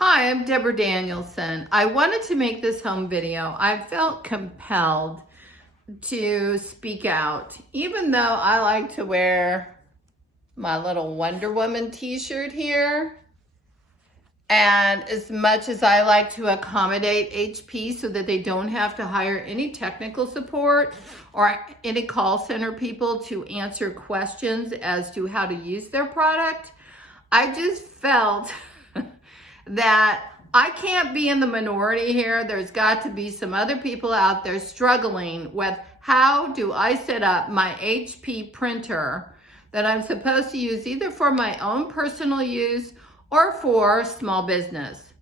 Hi, I'm Debra Danielsen. I wanted to make this home video. I felt compelled to speak out, even though I like to wear my little Wonder Woman t-shirt here. And as much as I like to accommodate HP so that they don't have to hire any technical support or any call center people to answer questions as to how to use their product, I just felt that I can't be in the minority here. There's got to be some other people out there struggling with how do I set up my HP printer that I'm supposed to use either for my own personal use or for small business.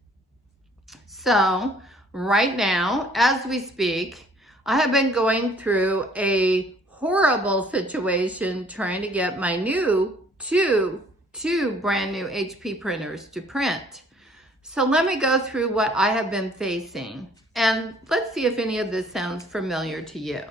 So right now, as we speak, I have been going through a horrible situation trying to get my new two brand new HP printers to print. So let me go through what I have been facing, and let's see if any of this sounds familiar to you.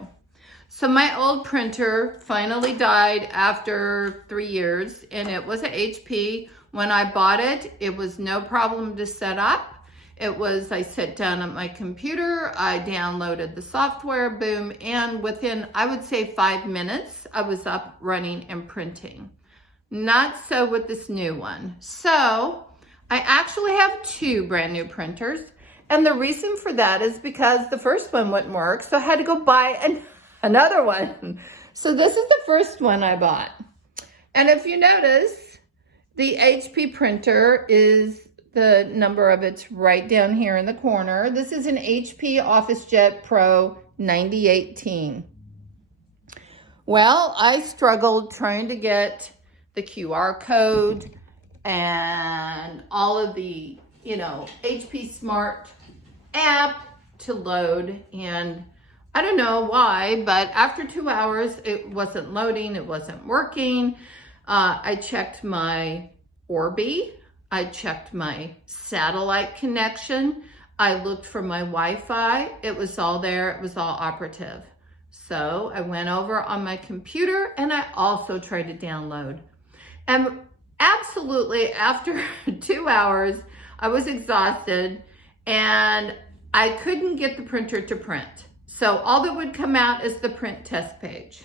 So my old printer finally died after 3 years, and it was an HP. When I bought it, it was no problem to set up. It was, I sat down at my computer, I downloaded the software, boom, and within, I would say 5 minutes, I was up, running, and printing. Not so with this new one. So I actually have two brand new printers, and the reason for that is because the first one wouldn't work, so I had to go buy another one. So this is the first one I bought. And if you notice, the HP printer is, the number of it's right down here in the corner. This is an HP OfficeJet Pro 9018. Well, I struggled trying to get the QR code and all of the, HP Smart app to load. And I don't know why, but after 2 hours, it wasn't loading, it wasn't working. I checked my Orbi, I checked my satellite connection, I looked for my Wi-Fi, it was all there, it was all operative. So I went over on my computer and I also tried to download. And absolutely, after 2 hours, I was exhausted and I couldn't get the printer to print. So all that would come out is the print test page.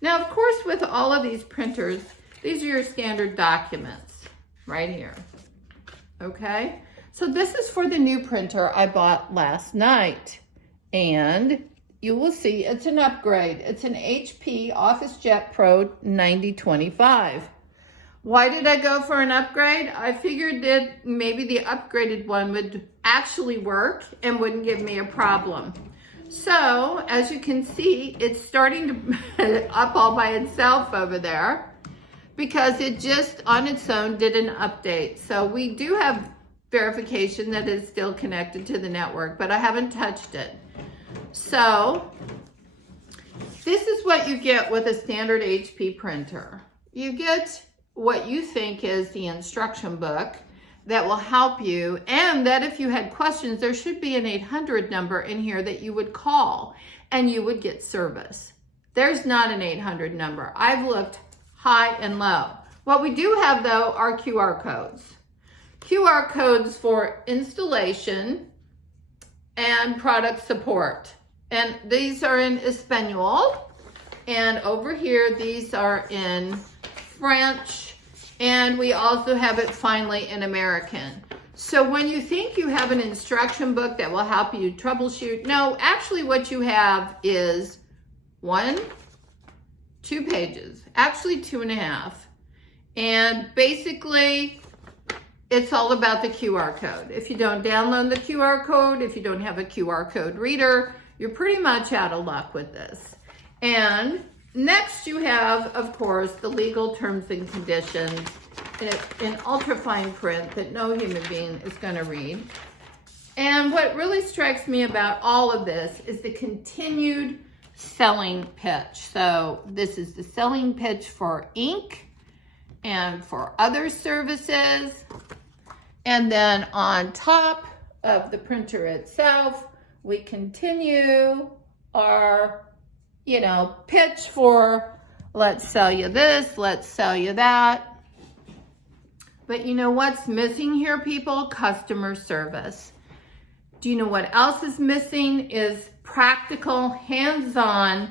Now, of course, with all of these printers, these are your standard documents right here. Okay? So this is for the new printer I bought last night. And you will see it's an upgrade. It's an HP OfficeJet Pro 9025. Why did I go for an upgrade? I figured that maybe the upgraded one would actually work and wouldn't give me a problem. So, as you can see, it's starting to up all by itself over there because it just on its own did an update. So we do have verification that it's still connected to the network, but I haven't touched it. So this is what you get with a standard HP printer. You get what you think is the instruction book that will help you, and that if you had questions, there should be an 800 number in here that you would call and you would get service. There's not an 800 number. I've looked high and low. What we do have though are QR codes. QR codes for installation and product support. And these are in Espanol. And over here, these are in French, and we also have it finally in American. So when you think you have an instruction book that will help you troubleshoot, no, actually what you have is 2 pages, actually 2.5. And basically, it's all about the QR code. If you don't download the QR code, if you don't have a QR code reader, you're pretty much out of luck with this. And next you have, of course, the legal terms and conditions in ultra fine print that no human being is going to read. And what really strikes me about all of this is the continued selling pitch. So this is the selling pitch for ink and for other services. And then on top of the printer itself, we continue our pitch for let's sell you this, let's sell you that. But you know what's missing here, people? Customer service. Do you know what else is missing? Is practical, hands-on,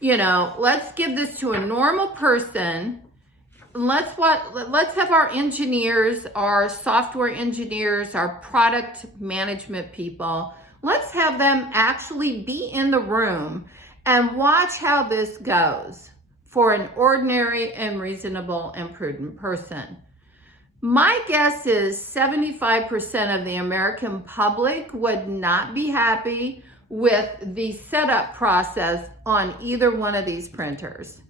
let's give this to a normal person. Let's have our engineers, our software engineers, our product management people, let's have them actually be in the room and watch how this goes for an ordinary and reasonable and prudent person. My guess is 75% of the American public would not be happy with the setup process on either one of these printers.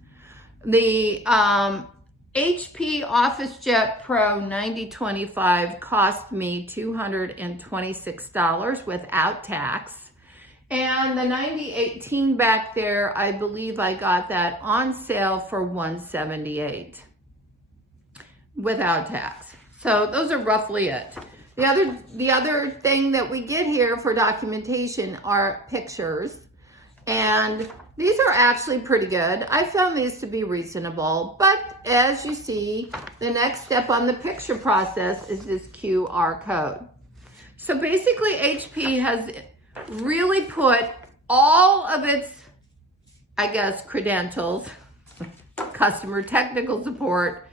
The HP OfficeJet Pro 9025 cost me $226 without tax. And the 9018 back there, I believe I got that on sale for $178 without tax. So those are roughly it. The other thing that we get here for documentation are pictures, and these are actually pretty good. I found these to be reasonable, but as you see, the next step on the picture process is this QR code. So basically HP has really put all of its, credentials, customer technical support,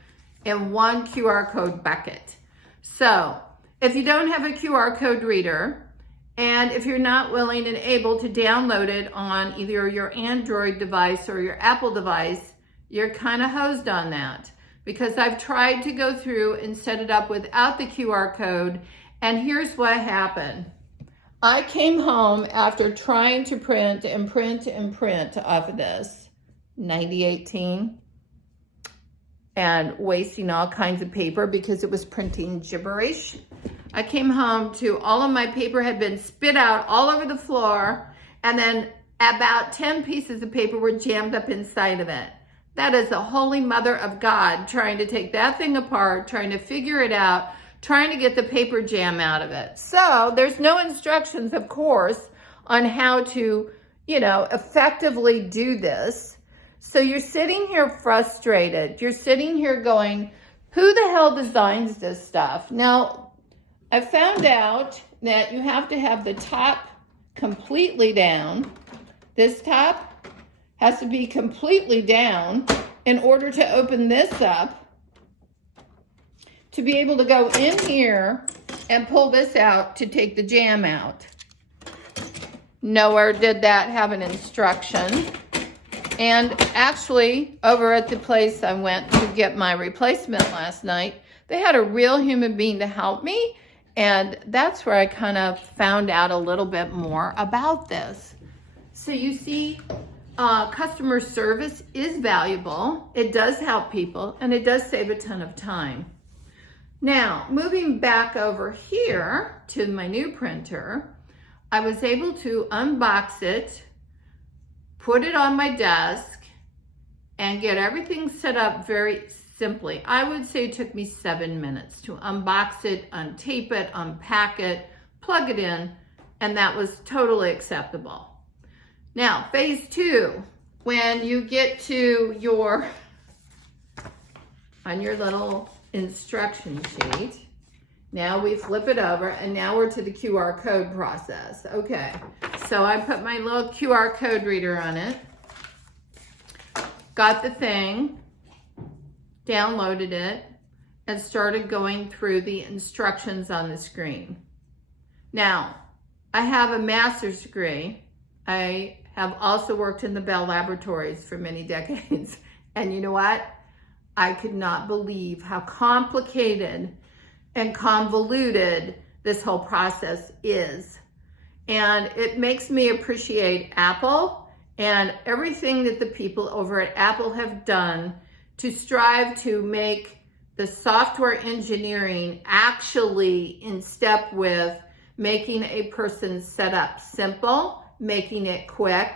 in one QR code bucket. So if you don't have a QR code reader, and if you're not willing and able to download it on either your Android device or your Apple device, you're kind of hosed on that, because I've tried to go through and set it up without the QR code, and here's what happened. I came home after trying to print off of this 9018 and wasting all kinds of paper because it was printing gibberish. I came home to all of my paper had been spit out all over the floor, and then about 10 pieces of paper were jammed up inside of it. That is the Holy Mother of God trying to take that thing apart, trying to figure it out, trying to get the paper jam out of it. So there's no instructions, of course, on how to, effectively do this. So you're sitting here frustrated. You're sitting here going, who the hell designs this stuff? Now, I found out that you have to have the top completely down. This top has to be completely down in order to open this up, to be able to go in here and pull this out to take the jam out. Nowhere did that have an instruction. And actually, over at the place I went to get my replacement last night, they had a real human being to help me. And that's where I kind of found out a little bit more about this. So you see, customer service is valuable. It does help people, and it does save a ton of time. Now, moving back over here to my new printer, I was able to unbox it, put it on my desk, and get everything set up very simply. I would say it took me 7 minutes to unbox it, untape it, unpack it, plug it in, and that was totally acceptable. Now, phase 2, when you get to on your little instruction sheet, now we flip it over, and now we're to the QR code process. Okay, so I put my little QR code reader on it, got the thing, downloaded it, and started going through the instructions on the screen. Now, I have a master's degree. I have also worked in the Bell Laboratories for many decades. And you know what? I could not believe how complicated and convoluted this whole process is. And it makes me appreciate Apple and everything that the people over at Apple have done to strive to make the software engineering actually in step with making a person's setup simple, making it quick,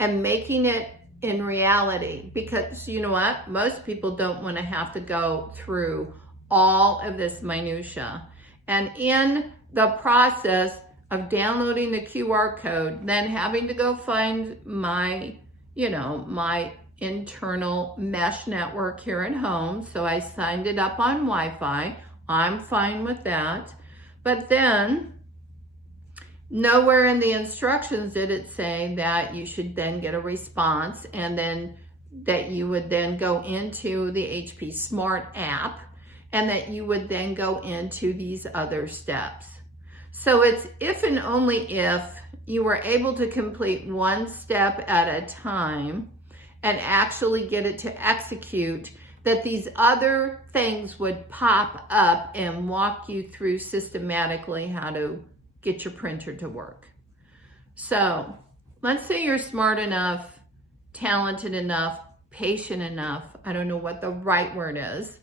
and making it in reality. Because you know what? Most people don't want to have to go through all of this minutia. And in the process of downloading the QR code, then having to go find my, my internal mesh network here at home. So I signed it up on Wi-Fi. I'm fine with that. But then nowhere in the instructions did it say that you should then get a response and then that you would then go into the HP Smart app and that you would then go into these other steps. So it's if and only if you were able to complete one step at a time and actually get it to execute, that these other things would pop up and walk you through systematically how to get your printer to work. So let's say you're smart enough, talented enough, patient enough, I don't know what the right word is,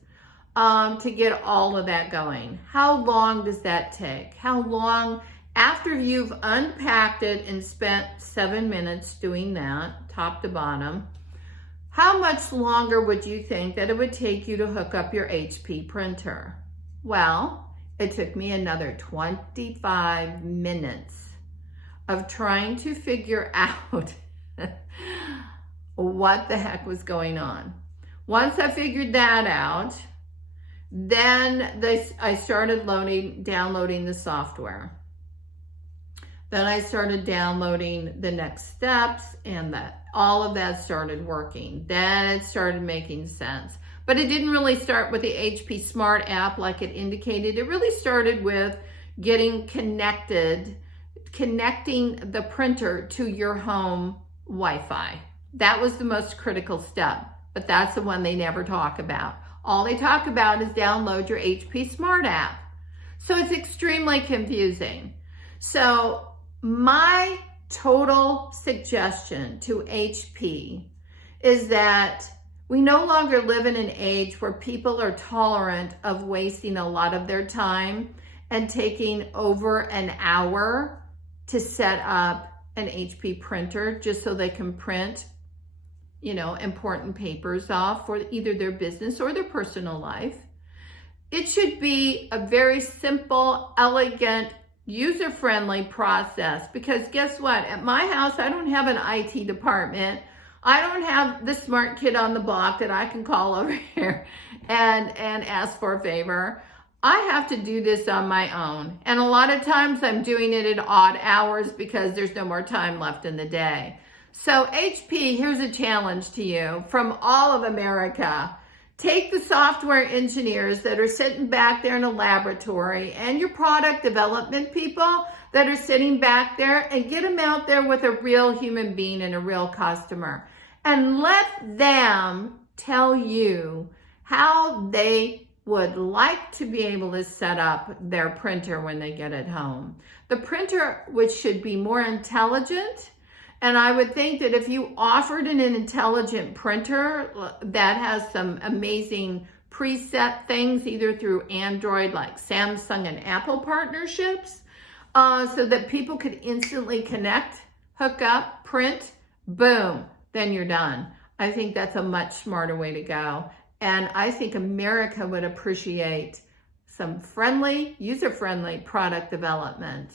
to get all of that going. How long does that take? How long, after you've unpacked it and spent 7 minutes doing that, top to bottom, how much longer would you think that it would take you to hook up your HP printer? Well, it took me another 25 minutes of trying to figure out what the heck was going on. Once I figured that out, then I started downloading the software. Then I started downloading the next steps and all of that started working. Then it started making sense. But it didn't really start with the HP Smart app like it indicated. It really started with getting connecting the printer to your home Wi-Fi. That was the most critical step, but that's the one they never talk about. All they talk about is download your HP Smart app. So it's extremely confusing. So my total suggestion to HP is that we no longer live in an age where people are tolerant of wasting a lot of their time and taking over an hour to set up an HP printer just so they can print, important papers off for either their business or their personal life. It should be a very simple, elegant, user-friendly process, because guess what? At my house, I don't have an IT department. I don't have the smart kid on the block that I can call over here and ask for a favor. I have to do this on my own. And a lot of times I'm doing it at odd hours because there's no more time left in the day. So HP, here's a challenge to you from all of America. Take the software engineers that are sitting back there in a laboratory and your product development people that are sitting back there and get them out there with a real human being and a real customer. And let them tell you how they would like to be able to set up their printer when they get it home. The printer, which should be more intelligent, and I would think that if you offered an intelligent printer that has some amazing preset things, either through Android like Samsung and Apple partnerships, so that people could instantly connect, hook up, print, boom, then you're done. I think that's a much smarter way to go. And I think America would appreciate some friendly, user-friendly product development.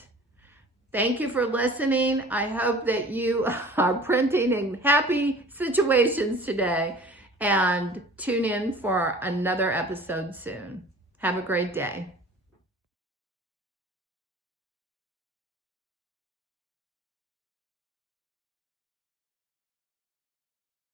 Thank you for listening. I hope that you are printing in happy situations today, and tune in for another episode soon. Have a great day.